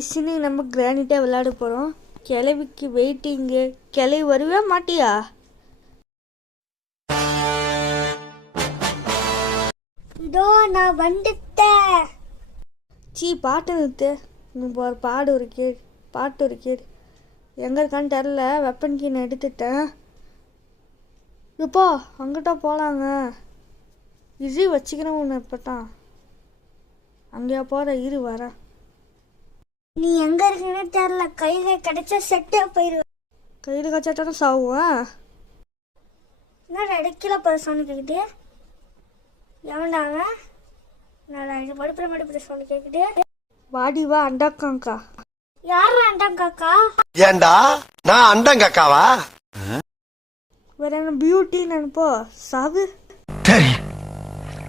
கைஸ்ன்னு நம்ம கிரானிட்டே விளையாட போகிறோம். கிளவிக்கு வெயிட்டிங்கு. கிளவி வருவே மாட்டியா? இதோ நான் வந்துட்டேன். பாட்டு நிறுத்து. இன்னும் ஒரு பாட்டு ஒரு கேடு எங்கே இருக்கான்னு தெரில. வெப்பன் கீ நான் எடுத்துட்டேன். இப்போ அங்கிட்ட போகலாங்க. இரு வச்சுக்கிறேன் உன்னை இப்போட்டான். அங்கேயா போகிற? இரு வரேன். நீ எங்கே இருக்குன்னு தெரில. கையில் கிடைச்சா செட்டாக போயிடுவேன். கையில் கச்சாட்டாலும் சாவுவேன். என்ன 2 கிலோ போகிற சவுண்டு கேட்குது? எவன்டாங்க? நான் மடுப்புற சவுண்டு கேட்குது. வாடி வா அண்டாக்காங்கக்கா. யாரா அண்டாங்காக்கா? ஏண்டா நான் அண்டங்காக்காவா? வேற என்ன பியூட்டி நினைப்போ? சாவு. சரி,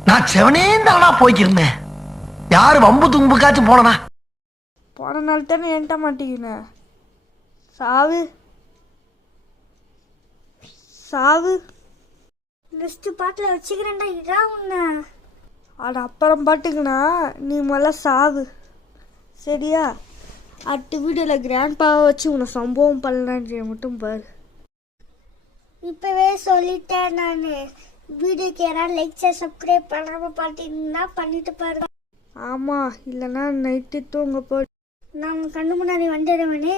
நான் செவனே தானா போய்க்கிருந்தேன். யாரு வம்பு தும்புக்காச்சும் போனனா? போன நாள் தானே என்ட்ட மாட்டேங்கின. சாவு சாவு. லிஸ்ட் பாட்டில் வச்சுக்கிறேன்டா. இதா உன்னை அட அப்புறம் பாட்டுக்குண்ணா. நீ முதல்ல சாவு சரியா? அடுத்த வீடியோவில் கிராண்ட்பாவை வச்சு உன்னை சம்பவம் பண்ணலான்ற மட்டும் பாரு. இப்போவே சொல்லிட்டேன் நான். வீடியோக்கு யாராவது லைக் சப்ஸ்கிரைப் பண்ணாமல் பார்த்தீங்கன்னா பண்ணிட்டு பாருங்க. ஆமாம், இல்லைன்னா நைட்டு தூங்க போ. நான் உங்கள் கண்ணு முன்னாடி வந்துடுவேனே.